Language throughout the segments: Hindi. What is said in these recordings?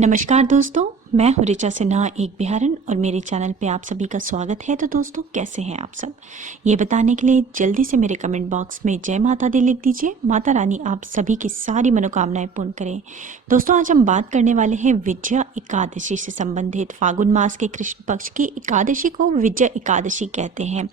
नमस्कार दोस्तों, मैं हूँ ऋचा सिन्हा एक बिहारन और मेरे चैनल पे आप सभी का स्वागत है। तो दोस्तों, कैसे हैं आप सब, ये बताने के लिए जल्दी से मेरे कमेंट बॉक्स में जय माता दी लिख दीजिए। माता रानी आप सभी की सारी मनोकामनाएं पूर्ण करें। दोस्तों, आज हम बात करने वाले हैं विजया एकादशी से संबंधित। फागुन मास के कृष्ण पक्ष की एकादशी को विजया एकादशी कहते हैं।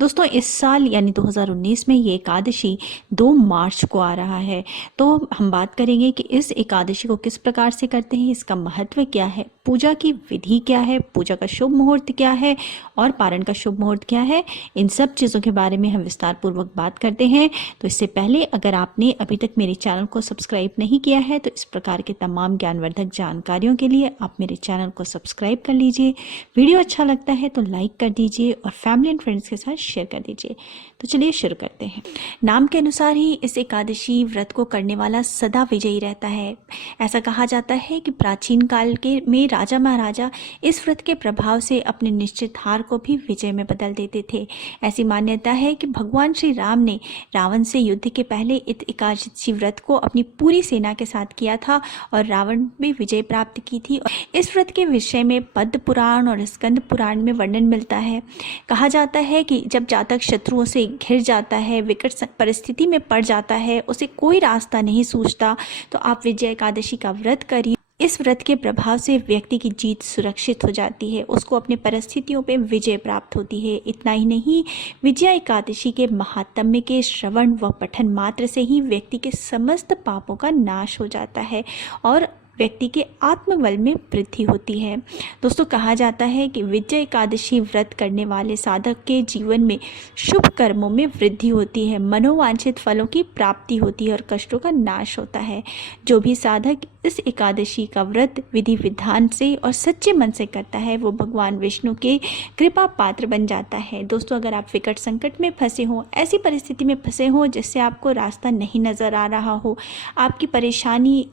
दोस्तों, इस साल यानी 2019 में ये एकादशी 2 मार्च को आ रहा है। तो हम बात करेंगे कि इस एकादशी को किस प्रकार से करते हैं, इसका महत्व क्या है, पूजा की विधि क्या है, पूजा का शुभ मुहूर्त क्या है और पारण का शुभ मुहूर्त क्या है। इन सब चीज़ों के बारे में हम विस्तार पूर्वक बात करते हैं। तो इससे पहले अगर आपने अभी तक मेरे चैनल को सब्सक्राइब नहीं किया है तो इस प्रकार के तमाम ज्ञानवर्धक जानकारियों के लिए आप मेरे चैनल को सब्सक्राइब कर लीजिए। वीडियो अच्छा लगता है तो लाइक कर दीजिए और फैमिली एंड फ्रेंड्स के साथ शेयर कर दीजिए। तो चलिए शुरू करते हैं। नाम के अनुसार ही इस एकादशी व्रत को करने वाला सदा विजयी रहता है। ऐसा कहा जाता है कि प्राचीन काल के में राजा महाराजा इस व्रत के प्रभाव से अपने निश्चित हार को भी विजय में बदल देते थे। ऐसी मान्यता है कि भगवान श्री राम ने रावण से युद्ध के पहले इस एकादशी व्रत को अपनी पूरी सेना के साथ किया था और रावण में विजय प्राप्त की थी। इस व्रत के विषय में पद्म पुराण और स्कंद पुराण में वर्णन मिलता है। कहा जाता है कि जब जातक शत्रुओं से घिर जाता है, विकट परिस्थिति में पड़ जाता है, उसे कोई रास्ता नहीं सूझता, तो आप विजय एकादशी का व्रत करिए। इस व्रत के प्रभाव से व्यक्ति की जीत सुरक्षित हो जाती है, उसको अपनी परिस्थितियों पे विजय प्राप्त होती है। इतना ही नहीं, विजया एकादशी के महात्म्य के श्रवण व पठन मात्र से ही व्यक्ति के समस्त पापों का नाश हो जाता है और व्यक्ति के आत्मबल में वृद्धि होती है। दोस्तों, कहा जाता है कि विजय एकादशी व्रत करने वाले साधक के जीवन में शुभ कर्मों में वृद्धि होती है, मनोवांछित फलों की प्राप्ति होती है और कष्टों का नाश होता है। जो भी साधक इस एकादशी का व्रत विधि विधान से और सच्चे मन से करता है वो भगवान विष्णु के कृपा पात्र बन जाता है। दोस्तों, अगर आप विकट संकट में फंसे हों, ऐसी परिस्थिति में फंसे हों जिससे आपको रास्ता नहीं नज़र आ रहा हो, आपकी परेशानी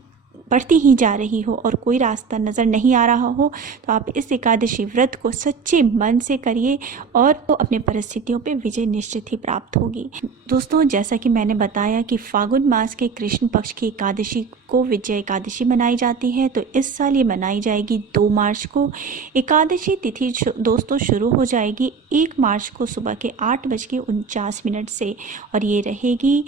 बढ़ती ही जा रही हो और कोई रास्ता नज़र नहीं आ रहा हो, तो आप इस एकादशी व्रत को सच्चे मन से करिए और तो अपने परिस्थितियों पे विजय निश्चित ही प्राप्त होगी। दोस्तों, जैसा कि मैंने बताया कि फागुन मास के कृष्ण पक्ष की एकादशी को विजय एकादशी मनाई जाती है, तो इस साल ये मनाई जाएगी 2 मार्च को। एकादशी तिथि दोस्तों शुरू हो जाएगी 1 मार्च को सुबह के 8:49 से और ये रहेगी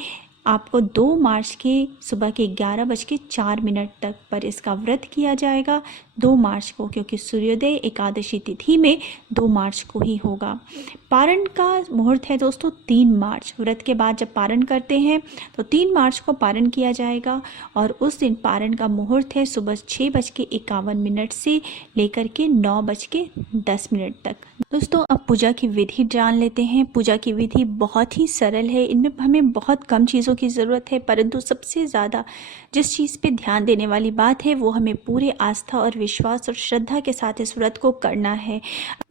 आपको 2 मार्च के सुबह के 11:04 तक पर इसका व्रत किया जाएगा 2 मार्च को, क्योंकि सूर्योदय एकादशी तिथि में 2 मार्च को ही होगा। पारण का मुहूर्त है दोस्तों 3 मार्च। व्रत के बाद जब पारण करते हैं तो 3 मार्च को पारण किया जाएगा और उस दिन पारण का मुहूर्त है सुबह 6:51 से लेकर के 9:10 तक। दोस्तों, अब पूजा की विधि जान लेते हैं। पूजा की विधि बहुत ही सरल है, इनमें हमें बहुत कम चीज़ों की ज़रूरत है, परंतु सबसे ज़्यादा जिस चीज़ पे ध्यान देने वाली बात है वो हमें पूरे आस्था और विश्वास और श्रद्धा के साथ इस व्रत को करना है।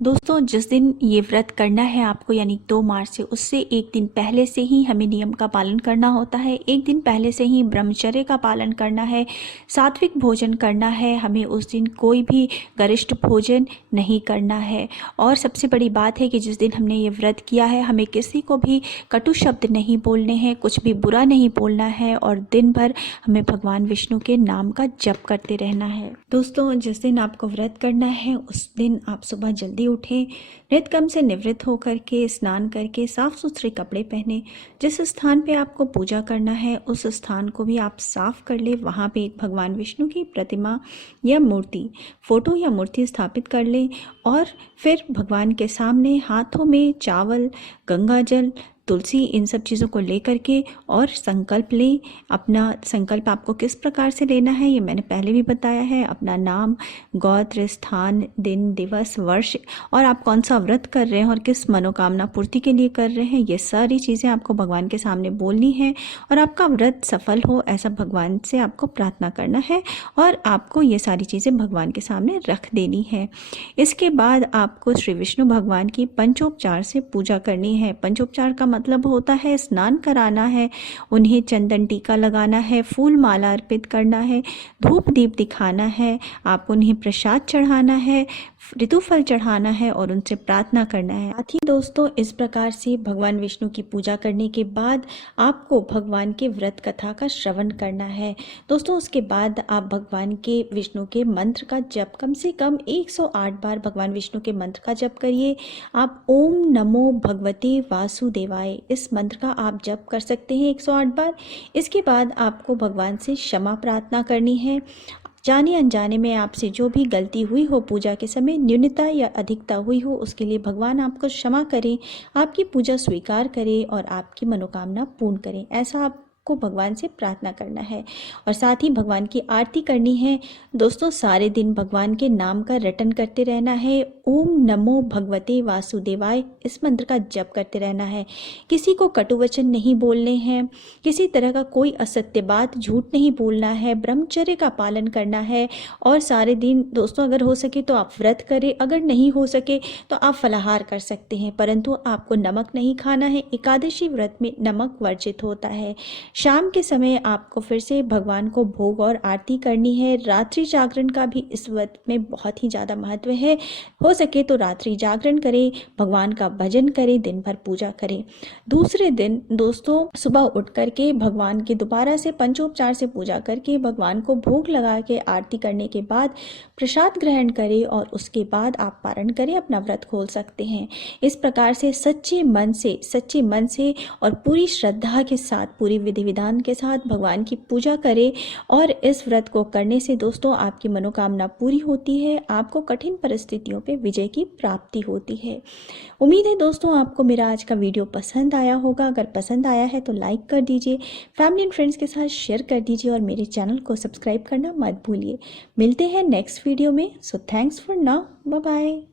दोस्तों, जिस दिन ये व्रत करना है आपको यानी 2 मार्च से, उससे एक दिन पहले से ही हमें नियम का पालन करना होता है। एक दिन पहले से ही ब्रह्मचर्य का पालन करना है, सात्विक भोजन करना है। हमें उस दिन कोई भी गरिष्ठ भोजन नहीं करना है और सबसे बड़ी बात है कि जिस दिन हमने ये व्रत किया है हमें किसी को भी कटु शब्द नहीं बोलने हैं, कुछ भी बुरा नहीं बोलना है और दिन भर हमें भगवान विष्णु के नाम का जप करते रहना है। दोस्तों, जिस दिन आपको व्रत करना है उस दिन आप सुबह जल्दी उठें, नित्य कर्म से निवृत्त होकर के स्नान करके साफ सुथरे कपड़े पहने। जिस स्थान पे आपको पूजा करना है उस स्थान को भी आप साफ कर ले। वहाँ पे एक भगवान विष्णु की प्रतिमा या मूर्ति, फोटो या मूर्ति स्थापित कर लें और फिर भगवान के सामने हाथों में चावल, गंगा जल, तुलसी, इन सब चीज़ों को लेकर के और संकल्प लें। अपना संकल्प आपको किस प्रकार से लेना है ये मैंने पहले भी बताया है। अपना नाम, गोत्र, स्थान, दिन, दिवस, वर्ष और आप कौन सा व्रत कर रहे हैं और किस मनोकामना पूर्ति के लिए कर रहे हैं, ये सारी चीज़ें आपको भगवान के सामने बोलनी है और आपका व्रत सफल हो ऐसा भगवान से आपको प्रार्थना करना है और आपको ये सारी चीज़ें भगवान के सामने रख देनी है। इसके बाद आपको श्री विष्णु भगवान की पंचोपचार से पूजा करनी है। पंचोपचार का मतलब होता है स्नान कराना है, उन्हें चंदन टीका लगाना है, फूल माला अर्पित करना है, धूप दीप दिखाना है, आप उन्हें प्रसाद चढ़ाना है, ऋतुफल चढ़ाना है और उनसे प्रार्थना करना है। साथ ही दोस्तों इस प्रकार से भगवान विष्णु की पूजा करने के बाद आपको भगवान के व्रत कथा का श्रवण करना है। दोस्तों उसके बाद आप भगवान के विष्णु के मंत्र का जप कम से कम 108 बार भगवान विष्णु के मंत्र का जप करिए। आप ओम नमो भगवते वासुदेवाय इस मंत्र का आप जप कर सकते हैं 108 बार। इसके बाद आपको भगवान से क्षमा प्रार्थना करनी है। जाने अनजाने में आपसे जो भी गलती हुई हो पूजा के समय, न्यूनता या अधिकता हुई हो, उसके लिए भगवान आपको क्षमा करें, आपकी पूजा स्वीकार करें और आपकी मनोकामना पूर्ण करें। ऐसा आपको भगवान से प्रार्थना करना है और साथ ही भगवान की आरती करनी है। दोस्तों सारे दिन भगवान के नाम का रटन करते रहना है। ओम नमो भगवते वासुदेवाय इस मंत्र का जप करते रहना है। किसी को कटु वचन नहीं बोलने हैं, किसी तरह का कोई असत्य बात, झूठ नहीं बोलना है, ब्रह्मचर्य का पालन करना है। और सारे दिन दोस्तों अगर हो सके तो आप व्रत करें, अगर नहीं हो सके तो आप फलाहार कर सकते हैं, परंतु आपको नमक नहीं खाना है। एकादशी व्रत में नमक वर्जित होता है। शाम के समय आपको फिर से भगवान को भोग और आरती करनी है। रात्रि जागरण का भी इस व्रत में बहुत ही ज़्यादा महत्व है। हो सके तो रात्रि जागरण करें, भगवान का भजन करें, दिन भर पूजा करें। दूसरे दिन दोस्तों सुबह उठ करके भगवान की दोबारा से पंचोपचार से पूजा करके भगवान को भोग लगा के आरती करने के बाद प्रसाद ग्रहण करें और उसके बाद आप पारण करें, अपना व्रत खोल सकते हैं। इस प्रकार से सच्चे मन से और पूरी श्रद्धा के साथ, पूरी विधि विधान के साथ भगवान की पूजा करें और इस व्रत को करने से दोस्तों आपकी मनोकामना पूरी होती है, आपको कठिन परिस्थितियों पे विजय की प्राप्ति होती है। उम्मीद है दोस्तों आपको मेरा आज का वीडियो पसंद आया होगा। अगर पसंद आया है तो लाइक कर दीजिए, फैमिली एंड फ्रेंड्स के साथ शेयर कर दीजिए और मेरे चैनल को सब्सक्राइब करना मत भूलिए। मिलते हैं नेक्स्ट वीडियो में। So thanks for now, bye bye.